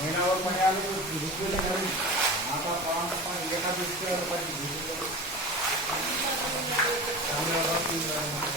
महिनावर महिना आता पाच एका दिवशी Amen.